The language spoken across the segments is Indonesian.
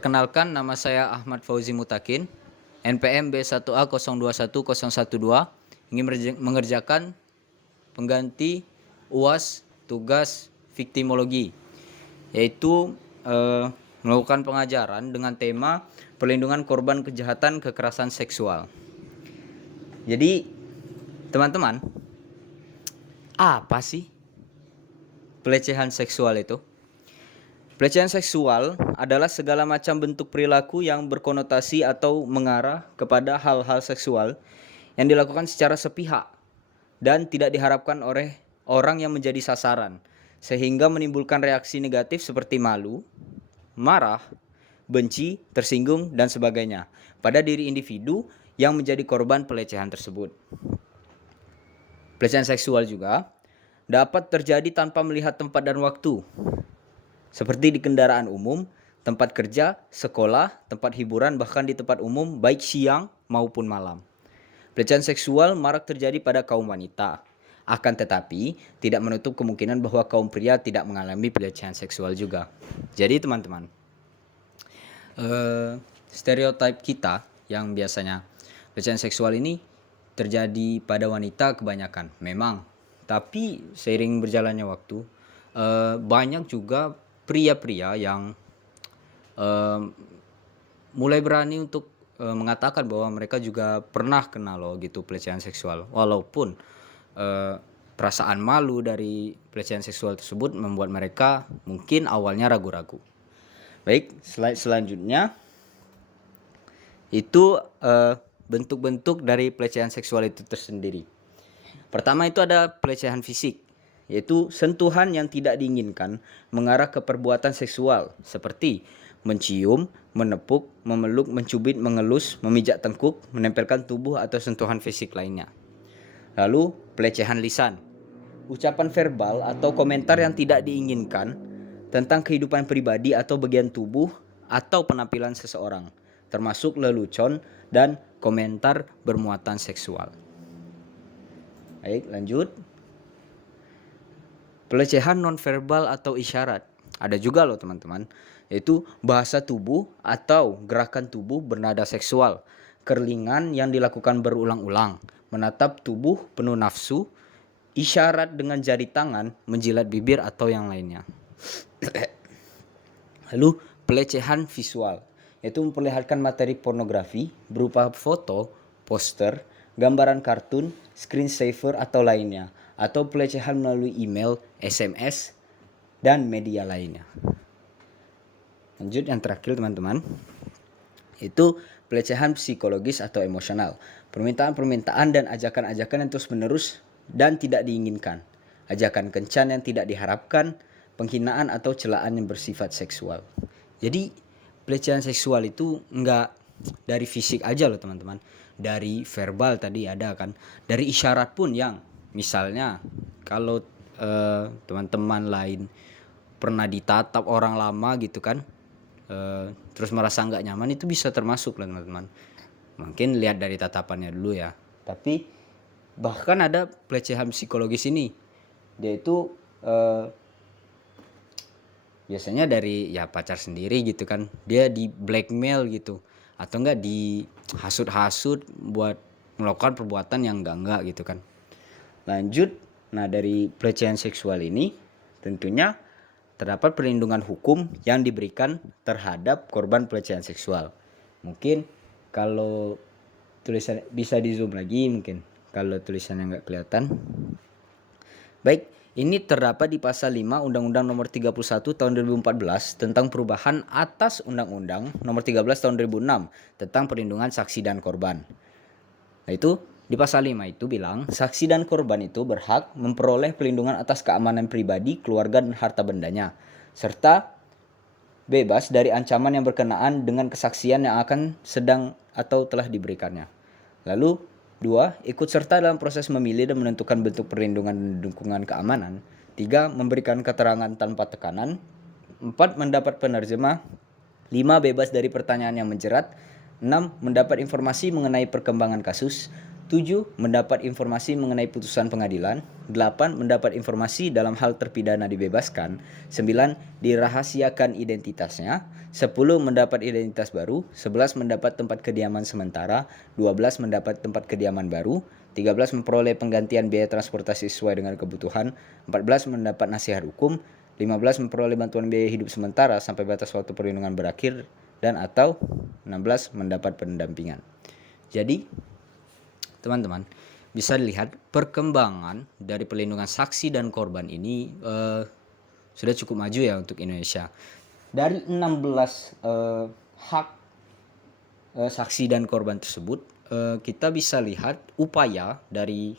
Perkenalkan, nama saya Ahmad Fauzi Mutakin, NPM B1A021012, ingin mengerjakan pengganti UAS tugas viktimologi, yaitu melakukan pengajaran dengan tema perlindungan korban kejahatan kekerasan seksual. Jadi, teman-teman, apa sih pelecehan seksual itu? Pelecehan seksual adalah segala macam bentuk perilaku yang berkonotasi atau mengarah kepada hal-hal seksual yang dilakukan secara sepihak dan tidak diharapkan oleh orang yang menjadi sasaran, sehingga menimbulkan reaksi negatif seperti malu, marah, benci, tersinggung, dan sebagainya pada diri individu yang menjadi korban pelecehan tersebut. Pelecehan seksual juga dapat terjadi tanpa melihat tempat dan waktu, seperti di kendaraan umum, tempat kerja, sekolah, tempat hiburan, bahkan di tempat umum baik siang maupun malam. Pelecehan seksual marak terjadi pada kaum wanita. Akan tetapi, tidak menutup kemungkinan bahwa kaum pria tidak mengalami pelecehan seksual juga. Jadi teman-teman, stereotip kita yang biasanya pelecehan seksual ini terjadi pada wanita kebanyakan, memang. Tapi seiring berjalannya waktu, banyak juga pria-pria yang mulai berani untuk mengatakan bahwa mereka juga pernah kena loh gitu pelecehan seksual, walaupun perasaan malu dari pelecehan seksual tersebut membuat mereka mungkin awalnya ragu-ragu. Baik, slide selanjutnya itu bentuk-bentuk dari pelecehan seksual itu tersendiri. Pertama itu ada pelecehan fisik, yaitu sentuhan yang tidak diinginkan mengarah ke perbuatan seksual seperti mencium, menepuk, memeluk, mencubit, mengelus, memijak tengkuk, menempelkan tubuh atau sentuhan fisik lainnya. Lalu pelecehan lisan, ucapan verbal atau komentar yang tidak diinginkan tentang kehidupan pribadi atau bagian tubuh atau penampilan seseorang, termasuk lelucon dan komentar bermuatan seksual. Baik, lanjut. Pelecehan nonverbal atau isyarat. Ada juga loh teman-teman, yaitu bahasa tubuh atau gerakan tubuh bernada seksual, kerlingan yang dilakukan berulang-ulang, menatap tubuh penuh nafsu, isyarat dengan jari tangan, menjilat bibir atau yang lainnya. Lalu pelecehan visual, yaitu memperlihatkan materi pornografi berupa foto, poster, gambaran kartun, screensaver atau lainnya, atau pelecehan melalui email, SMS, dan media lainnya. Lanjut yang terakhir teman-teman, itu pelecehan psikologis atau emosional, permintaan-permintaan dan ajakan-ajakan yang terus-menerus dan tidak diinginkan, ajakan kencan yang tidak diharapkan, penghinaan atau celaan yang bersifat seksual. Jadi pelecehan seksual itu enggak dari fisik aja loh teman-teman, dari verbal tadi ada kan, dari isyarat pun, yang misalnya kalau teman-teman lain pernah ditatap orang lama gitu kan, terus merasa nggak nyaman, itu bisa termasuk lah teman-teman. Mungkin lihat dari tatapannya dulu ya. Tapi bahkan ada pelecehan psikologis ini, yaitu biasanya dari ya pacar sendiri gitu kan, dia di blackmail gitu, atau enggak dihasut-hasut buat melakukan perbuatan yang enggak gitu kan. Lanjut, nah dari pelecehan seksual ini tentunya terdapat perlindungan hukum yang diberikan terhadap korban pelecehan seksual. Mungkin kalau tulisan bisa di zoom lagi, mungkin kalau tulisannya enggak kelihatan. Baik, ini terdapat di pasal 5 Undang-Undang Nomor 31 Tahun 2014 tentang perubahan atas Undang-Undang Nomor 13 Tahun 2006 tentang perlindungan saksi dan korban. Nah itu di pasal 5 itu bilang saksi dan korban itu berhak memperoleh perlindungan atas keamanan pribadi, keluarga, dan harta bendanya, serta bebas dari ancaman yang berkenaan dengan kesaksian yang akan sedang atau telah diberikannya. Lalu 2. Ikut serta dalam proses memilih dan menentukan bentuk perlindungan dan dukungan keamanan. 3. Memberikan keterangan tanpa tekanan. 4. Mendapat penerjemah. 5. Bebas dari pertanyaan yang menjerat. 6. Mendapat informasi mengenai perkembangan kasus. 7. Mendapat informasi mengenai putusan pengadilan. 8. Mendapat informasi dalam hal terpidana dibebaskan. 9. Dirahasiakan identitasnya. 10. Mendapat identitas baru. 11. Mendapat tempat kediaman sementara. 12. Mendapat tempat kediaman baru. 13. Memperoleh penggantian biaya transportasi sesuai dengan kebutuhan. 14. Mendapat nasihat hukum. 15. Memperoleh bantuan biaya hidup sementara sampai batas waktu perlindungan berakhir. Dan atau 16. Mendapat pendampingan. Jadi teman-teman bisa dilihat perkembangan dari perlindungan saksi dan korban ini sudah cukup maju ya untuk Indonesia. Dari 16 hak saksi dan korban tersebut, kita bisa lihat upaya dari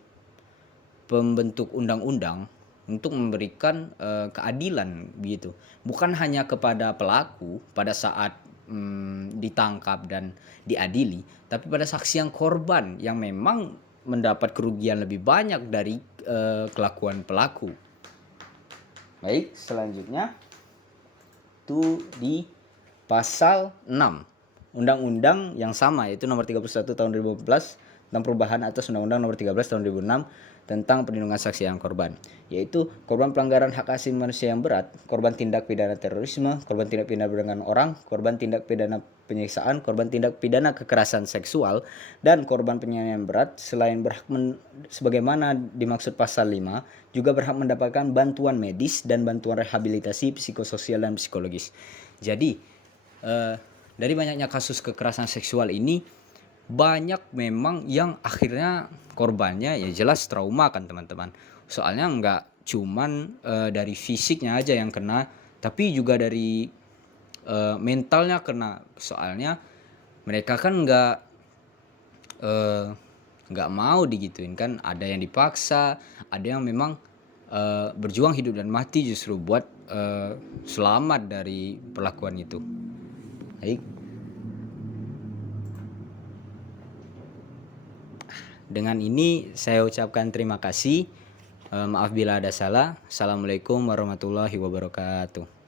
pembentuk undang-undang untuk memberikan keadilan begitu. Bukan hanya kepada pelaku pada saat ditangkap dan diadili, tapi pada saksi yang korban yang memang mendapat kerugian lebih banyak dari kelakuan pelaku. Baik, selanjutnya itu di pasal 6 Undang-Undang yang sama, yaitu nomor 31 tahun 2014 tentang perubahan atas Undang-Undang nomor 13 tahun 2006 tentang perlindungan saksi dan korban, yaitu korban pelanggaran hak asasi manusia yang berat, korban tindak pidana terorisme, korban tindak pidana perdagangan orang, korban tindak pidana penyiksaan, korban tindak pidana kekerasan seksual, dan korban penganiayaan berat. Selain berhak sebagaimana dimaksud pasal 5, juga berhak mendapatkan bantuan medis dan bantuan rehabilitasi psikososial dan psikologis. Jadi dari banyaknya kasus kekerasan seksual ini, banyak memang yang akhirnya korbannya ya jelas trauma kan teman-teman. Soalnya nggak cuman dari fisiknya aja yang kena, tapi juga dari mentalnya kena. Soalnya mereka kan nggak mau digituin kan. Ada yang dipaksa, ada yang memang berjuang hidup dan mati justru buat selamat dari perlakuan itu. Baik. Dengan ini saya ucapkan terima kasih. Maaf bila ada salah. Assalamualaikum warahmatullahi wabarakatuh.